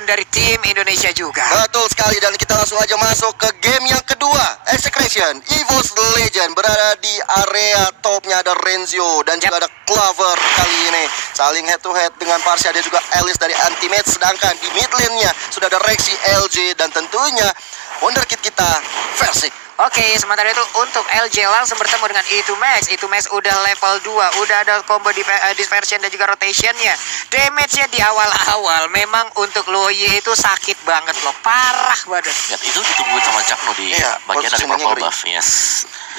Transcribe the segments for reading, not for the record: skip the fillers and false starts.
maupun dari tim Indonesia juga. Betul sekali, dan kita langsung aja masuk ke game yang kedua. Execration EVOS Legend berada di area topnya, ada Renzio dan juga ada Clover. Kali ini saling head to head dengan Parsha dan juga Alice dari Anti-Match. Sedangkan di mid lane-nya sudah ada Rexy, LJ, dan tentunya wonderkid kita Versik. Oke, sementara itu untuk LJ langsung bertemu dengan E2Max. E2Max udah level 2, udah ada combo dispersion dan juga rotationnya. Damage-nya di awal-awal memang untuk Loye itu sakit banget loh, parah banget. Ya, itu ditungguin sama Cakno di bagian dari purple buff, yes.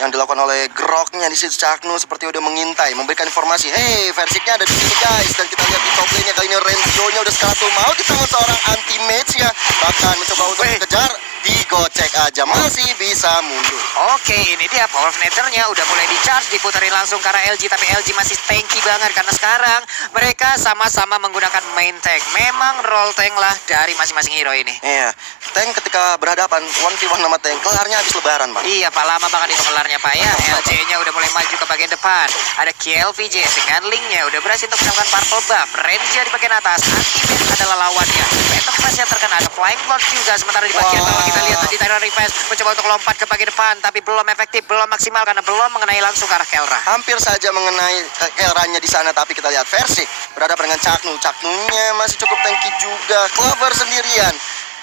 Yang dilakukan oleh Groknya di situ, Cakno seperti udah mengintai, memberikan informasi, hey, Versiknya ada di sini guys. Dan kita lihat di top lane-nya kali ini Renzio-nya udah sekatul mau di tangan seorang Anti-Match ya. Bahkan mencoba untuk mengejar, digocek aja, masih bisa mundur. Oke, ini dia power of Nether-nya udah mulai di-charge, diputerin langsung ke arah LG. Tapi LG masih tanky banget karena sekarang mereka sama-sama menggunakan main tank. Memang role tank lah dari masing-masing hero ini. Iya, tank ketika berhadapan 1v1 sama tank, kelarnya habis lebaran, Pak. Iya Pak, lama banget itu kelarnya Pak ya. LJ-nya udah mulai maju ke bagian depan. Ada KLVJ dengan Link-nya udah berhasil untuk melakukan purple buff. Renzio di bagian atas, Anti-Match adalah lawannya. Phantom Flash yang terkena, ada Flying Blood juga. Sementara di bagian bawah kita lihat tadi Tyrant Revice mencoba untuk lompat ke bagian depan, tapi belum efektif, belum maksimal karena belum mengenai langsung ke arah Kelra. Hampir saja mengenai Kelranya di sana, tapi kita lihat Versik berhadapan dengan Caknu. Caknunya masih cukup tanky juga. Clover sendirian.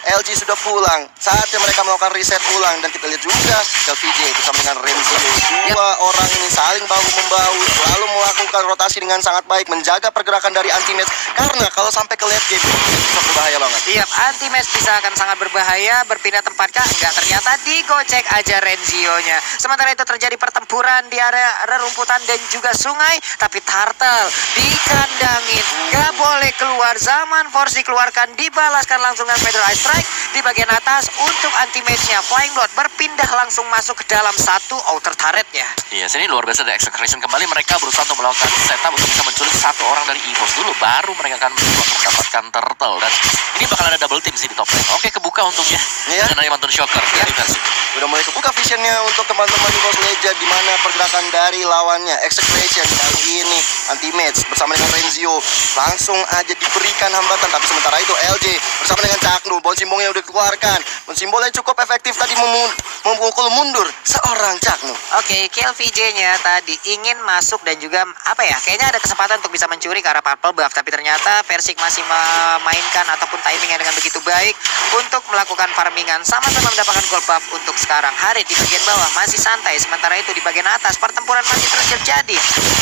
LG sudah pulang, saatnya mereka melakukan reset ulang. Dan kita lihat juga LVJ bersama dengan Renzio. Dua orang ini saling bahu-membahu, selalu melakukan rotasi dengan sangat baik, menjaga pergerakan dari Anti-Match. Karena kalau sampai ke late game, bisa berbahaya banget. Iya, Anti-Match bisa akan sangat berbahaya. Berpindah tempat kah? Enggak, ternyata digocek aja Renzio-nya. Sementara itu terjadi pertempuran di area rerumputan dan juga sungai. Tapi Turtle dikandangin, gak boleh keluar. Zaman Force dikeluarkan, dibalaskan langsung dengan Feather Ice Strike di bagian atas untuk Anti-Match-nya. Flying Blood berpindah langsung masuk ke dalam satu outer turret-nya. Iya, sini luar biasa ada Execration kembali. Mereka berusaha untuk melakukan setup untuk bisa menculik satu orang dari EVOS dulu, baru mereka akan mendapatkan Turtle. Dan ini bakal ada double team sih di top lane. Oke, kebuka untungnya dengan ada Mantun Shocker dari Versik. Udah mulai kebuka visionnya untuk teman-teman EVOS Legend, di mana pergerakan dari lawannya Execration kali ini Anti-Match bersama dengan Renzio langsung aja diberikan hambatan. Tapi sementara itu LJ bersama dengan Caknu, Bonsimbongnya udah dikeluarkan. Bonsimbolnya cukup efektif tadi memukul mundur seorang Caknu. Oke, KLVJ-nya tadi ingin masuk dan juga apa ya, kayaknya ada kesempatan untuk bisa mencuri ke arah purple buff, tapi ternyata Versik masih memainkan ataupun timingnya dengan begitu baik untuk melakukan farmingan, sama-sama mendapatkan gold buff untuk sekarang. Harit di bagian bawah masih santai, sementara itu di bagian atas pertempuran masih terus terjadi.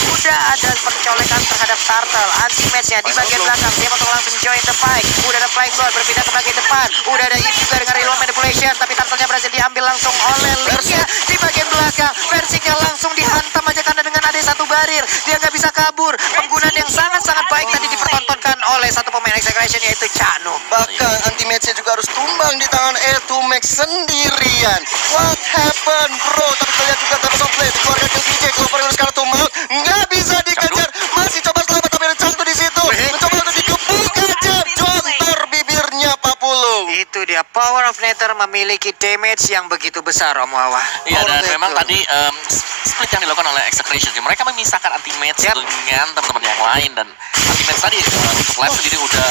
Udah ada pencolekan terhadap Turtle. Anti-Match-nya di bagian belakang, dia bakal langsung join the fight. Udah ada Flying Blood berpindah ke bagian depan, udah ada Eve juga dengan reload manipulation, tapi Turtle-nya berhasil diambil langsung oleh Link-nya di bagian belakang. Versiknya langsung dihantam aja karena dengan ada satu barir, dia nggak bisa kabur. Penggunaan yang sangat-sangat baik tadi dipertontonkan oleh satu pemain Execration, yaitu Caknu. Bahkan Anti-Match-nya juga harus tumbang di tangan E2Max sendirian. What happened, bro? Tapi kita lihat juga Tempest of Play dikeluarkan ke DJ. Clover harus kartu maut, nggak bisa dikejar. Masih coba selamat, tapi ada Caknu di situ. Mencoba untuk dikepung aja, jontor bibirnya Papulung. Itu dia, Power of Nether memiliki damage yang begitu besar, Om Wawa. Iya, dan memang tadi split yang dilakukan oleh Execration, mereka memisahkan Anti-Match dengan teman-teman yang lain. Dan Anti-Match tadi untuk live sendiri udah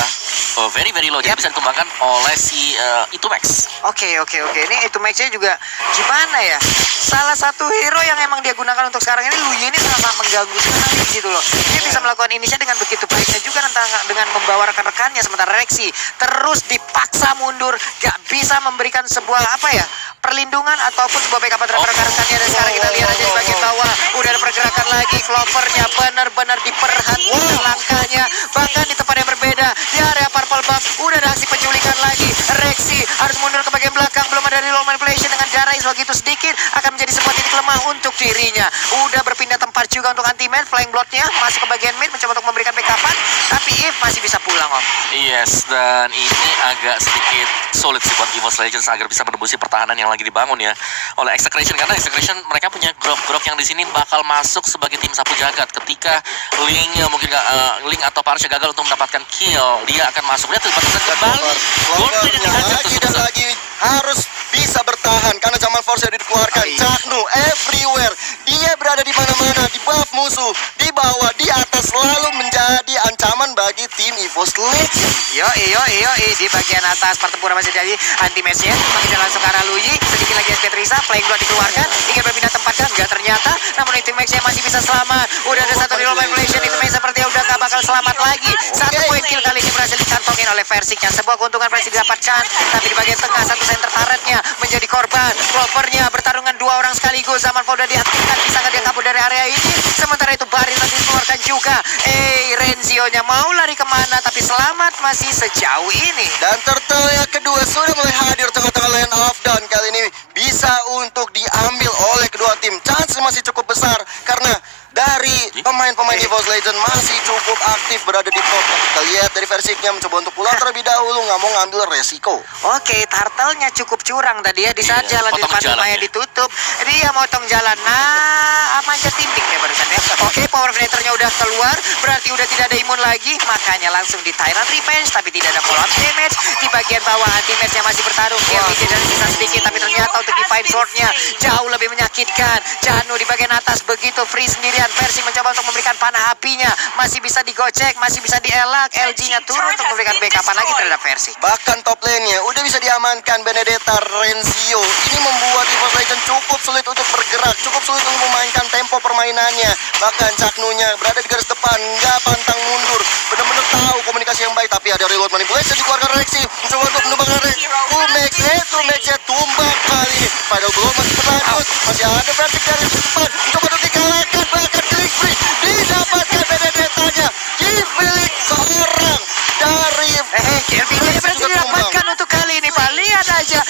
very low, jadi bisa ditumbangkan oleh si E2Max. Oke. Ini E2Max-nya juga gimana ya? Salah satu hero yang emang dia gunakan untuk sekarang ini, Luye ini sangat mengganggu sekali gitu loh. Dia bisa melakukan inisiatif dengan begitu baiknya juga dengan membawa rekan-rekannya. Sementara Rexy terus dipaksa mundur, gak bisa memberikan sebuah perlindungan ataupun sebuah backup terhadap rekan-rekannya. Dan sekarang kita lihat aja di bagian bawah, udah ada pergerakan lagi. Clover-nya benar-benar diperhatikan langkahnya, bahkan di tempat yang berbeda di area purple buff. Udah ada aksi penculikan lagi. Rexy harus mundur ke bagian belakang, belum ada reload manipulation dengan darah yang begitu sedikit akan menjadi sebuah titik lemah untuk dirinya. Udah berpindah tempat juga untuk Anti-Match. Flying Blood-nya masuk ke bagian mid, mencoba untuk memberikan backupan, tapi Eve masih bisa pulang, Om. Yes, dan ini agak sedikit sulit sih buat EVOS Legends agar bisa menembusi pertahanan yang lagi dibangun ya oleh Execration, karena Execration mereka punya grok yang di sini bakal masuk sebagai tim sapu jagat. Ketika Link-nya mungkin Link atau Parsha gagal untuk mendapatkan kill, dia akan masuk. Dia terbatasan kembali. Clover-nya lagi dan lagi harus bisa bertahan karena zaman Force udah dikeluarkan. Caknu everywhere, dia berada di mana-mana, di buff musuh, di bawah, di atas, selalu menjadi ancaman bagi tim EVOS EVOS Legends. Di bagian atas pertempuran masih jadi anti match ya. Mengejar langsung ke arah Luyi. Sedikit lagi SP Trisa, playing blood dikeluarkan. Ingin berpindah tempat kan? Enggak ternyata. Namun Team Max masih bisa selamat. Udah ada satu di low manipulation. Itu Max sepertinya udah gak bakal selamat lagi. Satu poin kill kali ini berhasil dikantongin oleh Versiknya. Sebuah keuntungan berhasil didapatkan. Tapi di bagian tengah satu center turretnya menjadi korban. Clovernya bertarungan dua orang sekaligus. Zaman udah diaktifkan. Bisa nggak dia kabur dari area ini? Sementara itu Barin lagi dikeluarkan juga. Renzio-nya mau lari kemana? Tapi selamat masih sejauh ini. Dan turtle yang kedua sudah mulai hadir tengah-tengah lane of down. Kali ini bisa untuk diambil oleh kedua tim. Chance masih cukup besar karena dari pemain-pemain EVOS Legends masih cukup aktif berada di top. Kita lihat dari Versiknya mencoba untuk pulang terlebih dahulu, nggak mau ngambil resiko. Oke, turtle-nya cukup curang tadi ya. Di saat Iya, jalan di potong depan jalan rumahnya ya. ditutup, dia motong jalan. Nah, manjat dinding ya barusan ya. Oke, power Predator-nya udah keluar, berarti udah tidak ada imun lagi. Makanya langsung di Tyrant Revenge, tapi tidak ada follow-up damage. Di bagian bawah anti-match-nya masih bertarung. KLPJ dan sisa sedikit, tapi ternyata untuk Divine Sword-nya jauh lebih menyakitkan. Janu di bagian atas begitu free sendirian. Versi mencoba untuk memberikan panah apinya, masih bisa digocek, masih bisa dielak. LG-nya turun untuk memberikan backupan lagi terhadap Versi. Bahkan top lane-nya udah bisa diamankan Benedetta Renzio. Ini membuat EVOS Legends cukup sulit untuk bergerak, cukup sulit untuk memainkan tempo permainannya. Bahkan Caknunya berada di garis depan, nggak pantang mundur. Benar-benar tahu komunikasi yang baik, tapi ada reload manipulation dikeluarkan Rexy. Mencoba untuk menumbangkan Tumax-nya tumbang kali ini. Padahal belum masih berlanjut, masih ada Versi dari depan. Mencoba untuk dikalahkan, bahkan Glixfree didapatkan Benedettanya. Dipilih seorang dari KLPJ berhasil didapatkan untuk kali ini Pak. Lihat aja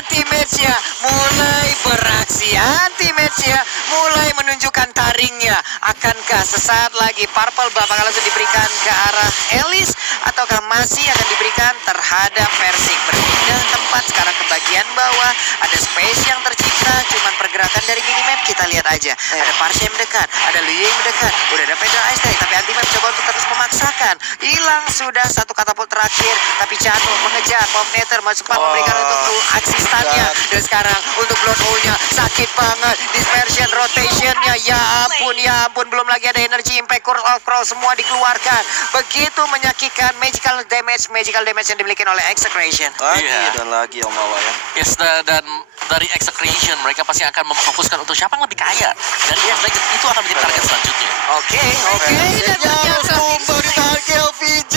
anti-match-nya mulai beraksi. Anti-match-nya mulai menunjukkan taringnya. Akankah sesaat lagi Purple bakal langsung diberikan ke arah Elis, ataukah masih akan diberikan terhadap Versik? Berpindah tempat sekarang ke bagian bawah. Ada space yang tercipta, cuman pergerakan dari minimap kita lihat aja. Ada Parsha yang mendekat, ada Liu yang mendekat, udah ada Pedal Ice Tag, tapi anti-map coba untuk terus memaksakan. Hilang sudah satu katapult terakhir, tapi Chano mengejar Popnator sempat memberikan untuk aksi stunnya. Dan sekarang untuk Blood O-nya sakit banget. Dispersion rotationnya, ya ampun, belum lagi ada energy impact cross semua dikeluarkan. Begitu menyakitkan magical damage yang dimiliki oleh Execration. Lagi Iya. dan lagi Om Mawa ya. Yes, dan dari Execration mereka pasti akan memfokuskan untuk siapa yang lebih kaya. Dan EVOS Legends itu akan menjadi target selanjutnya. Oke, dan Ya harus ternyata tumbang di tangan KLPJ.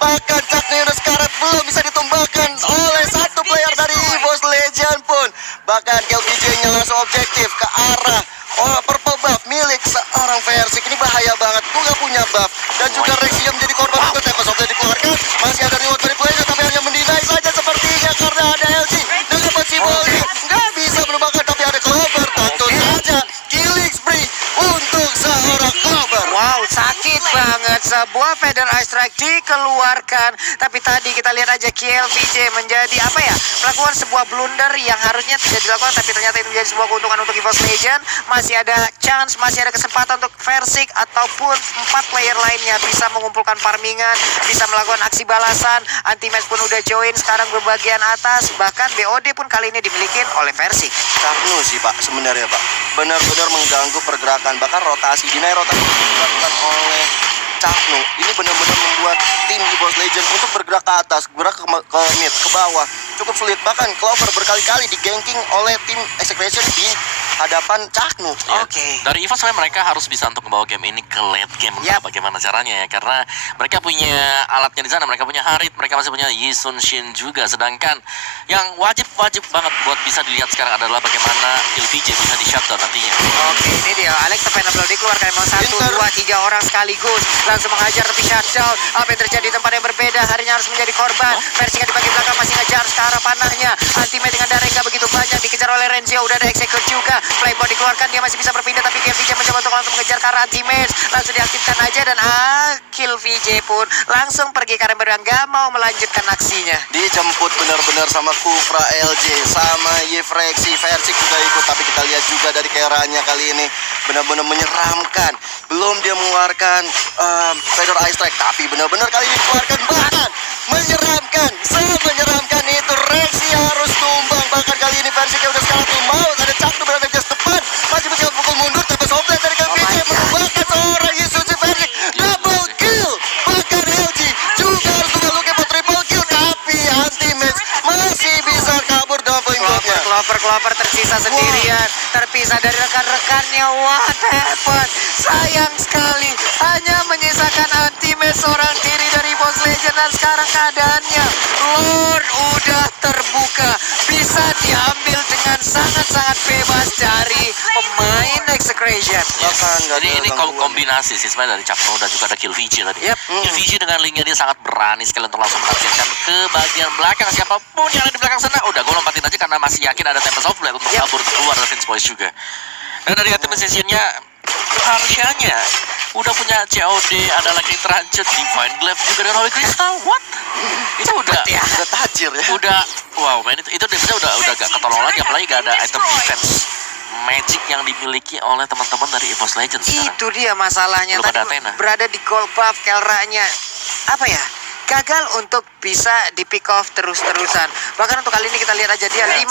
Bahkan Caknya udah sekarang belum bisa ditumbangkan oleh satu player dari EVOS Legends pun. Bahkan KLPJ-nya langsung objektif ke arah purple buff milik seorang Versik. Ini bahaya banget, gue gak punya buff. Dan juga Rexy yang menjadi korban itu Tempest of Death dikeluarkan. Masih ada reward manipulation, tapi hanya mendinai saja sepertinya karena ada LG. Dengan Paciboli nggak bisa menumbangkan, tapi ada Clover. Tentu saja killing spree untuk seorang Clover. wow, sakit banget. Sebuah Feather Ice Strike dikeluarkan. Tapi tadi kita lihat aja KLPJ menjadi apa ya? Melakukan sebuah blunder yang harusnya tidak dilakukan, tapi ternyata itu menjadi sebuah keuntungan untuk EVOS Legends. Masih ada chance, masih ada kesempatan untuk Versik ataupun 4 player lainnya bisa mengumpulkan farmingan, bisa melakukan aksi balasan. Anti-match pun udah join sekarang berbagian atas. Bahkan BOD pun kali ini dimiliki oleh Versik. Caknu sih Pak sebenarnya Pak, benar-benar mengganggu pergerakan. Bahkan rotasi rotasi dilakukan oleh Caknu ini benar-benar membuat tim EVOS Legends untuk bergerak ke atas, bergerak ke mid, ke bawah cukup sulit. Bahkan Clover berkali-kali diganking oleh tim Execration di hadapan Caknu. Ya, Oke. Dari EVOS sebenarnya mereka harus bisa untuk membawa game ini ke late game. Entah bagaimana caranya ya, karena mereka punya alatnya di sana, mereka punya Harit, mereka masih punya Yi Sun Shin juga. Sedangkan yang wajib banget buat bisa dilihat sekarang adalah bagaimana KLPJ bisa di shutdown nantinya. Oke, ini dia Alex Penable dikeluarkan memang 1, 2, 3 orang sekaligus langsung menghajar tapi shutdown. Apa yang terjadi di tempat yang berbeda? Harinya harus menjadi korban. Versinya di bagian belakang masih ngejar ke arah panahnya. Anti-mate dengan darah nggak begitu banyak, dikejar oleh Renzio. Udah ada execute juga. Playboy dikeluarkan, dia masih bisa berpindah, tapi KLPJ mencoba untuk langsung mengejar ke arah anti-mate. Langsung diaktifkan aja dan KLPJ pun langsung pergi karena baru nggak mau melanjutkan aksinya. Dijemput benar-benar sama Kufra LJ, sama Yefrexy, Versik juga ikut. Tapi kita lihat juga dari Keranya kali ini benar-benar menyeramkan. Belum dia mengeluarkan Feather Ice Strike, tapi benar-benar kali ini dikeluarkan. Bahkan menyeramkan, menyeramkan itu Rexy harus tumbang. Bahkan kali ini Versiknya udah sekarang tuh maut. Ada Caknu berada di depan, masih bisa pukul mundur. Tapi Soblet dari KLPJ menembakkan seorang Yesus Versik. Double kill. Bahkan LG juga tersisa sendirian, terpisah dari rekan-rekannya. What happened? Sayang sekali, hanya menyisakan ultimate seorang diri dari Boss Legend. Dan sekarang keadaannya Lord udah terbuka, bisa diambil dengan sangat-sangat bebas dari pemain Execration. Bahkan nggak Jadi ada ini gangguan. kombinasi sih sebenarnya dari Chakno dan juga ada Kill VJ tadi. Yep. Kill VJ dengan linknya dia sangat berani sekali untuk langsung menargetkan ke bagian belakang. Siapapun yang ada di belakang sana, udah gue lompatin aja karena masih yakin ada Tempest of Blade untuk Yep. kabur untuk keluar dari Vince Boys juga. Dan dari ultimate sessionnya harusnya udah punya COD, ada lagi terancet Divine Glaive juga dengan Holy Crystal. What? Itu udah Ya. Udah tajir ya. udah wow man, itu defense udah gak ketolong lagi, apalagi gak ada item defense magic yang dimiliki oleh teman-teman dari EVOS Legends sekarang. Itu dia masalahnya. Belum ada Tadi Athena. berada di gold buff, Kelranya apa ya? Gagal untuk bisa di pick off terus-terusan. Bahkan untuk kali ini kita lihat aja dia 507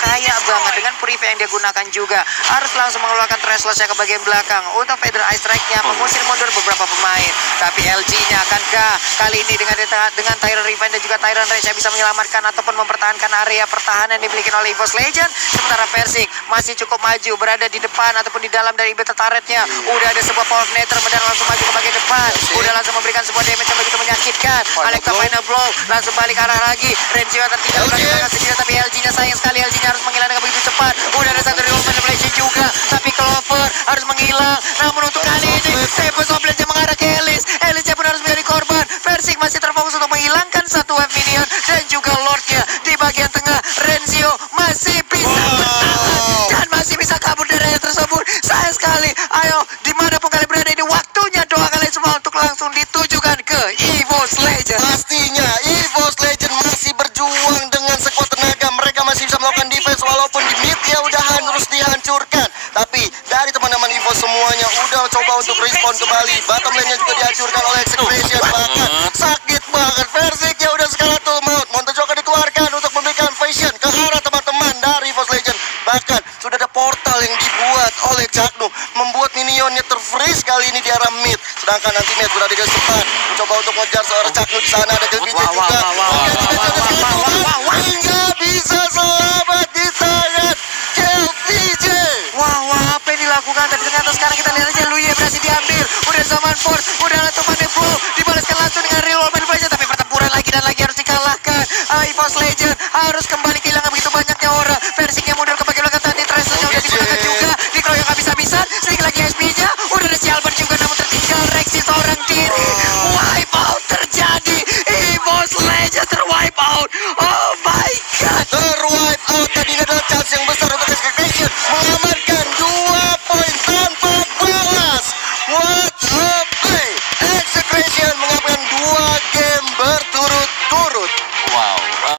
kaya banget dengan purify yang dia gunakan juga. Harus langsung mengeluarkan Threshold ke bagian belakang untuk Feather Ice Strike-nya mengusir mundur beberapa pemain. Tapi LG-nya akankah kali ini dengan Tyrant Revenge dan juga Tyrant Rage yang bisa menyelamatkan ataupun mempertahankan area pertahanan yang dimiliki oleh EVOS Legend. Sementara Versik masih cukup maju berada di depan ataupun di dalam dari beta turret-nya. Udah ada sebuah power netter dan langsung maju ke bagian depan. Udah langsung memberikan sebuah damage yang begitu menyakitkan. Alexa final blow langsung balik arah lagi. Renzio tertinggal berada dengan sendiri, tapi LG-nya sayang sekali. LG-nya harus menghilang dengan begitu cepat. Udah ada satu reroll manipulation juga, tapi Clover harus menghilang. Namun untuk kali ini Tempest of Blade mengarah ke Elis. Elisnya pun harus menjadi korban. Versik masih terfokus untuk menghilangkan satu wave minion dan juga Lord-nya di bagian tengah. Renzio masih bisa bertahan dan masih bisa kabur dari area tersebut. Sayang sekali. Ayo, dimanapun kalian berada ini waktunya doa kalian semua untuk langsung ditujukan ke EVOS Legends. Pastinya EVOS Legend masih berjuang dengan sekuat tenaga. Mereka masih bisa melakukan defense walaupun di mid ya udah harus dihancurkan. Tapi dari teman-teman EVOS semuanya udah coba untuk respawn kembali. Bottom lane-nya juga dihancurkan oleh Execration. Bahkan sakit banget. Versik ya udah skeletal mode. Montajo akan dikeluarkan untuk memberikan vision ke arah teman-teman dari EVOS Legend. Bahkan sudah ada portal yang dibuat oleh Chakno, membuat minionnya terfreeze kali ini di arah mid. Sedangkan nanti mid berada di depan, mencoba untuk mengejar seorang Chakno di sana. Ada Kelvin juga. Hingga bisa selamat di tangan Kelvin. Wah, apa yang dilakukan? Tapi ternyata sekarang kita lihat aja Luye berhasil diambil. Udah zaman force, udah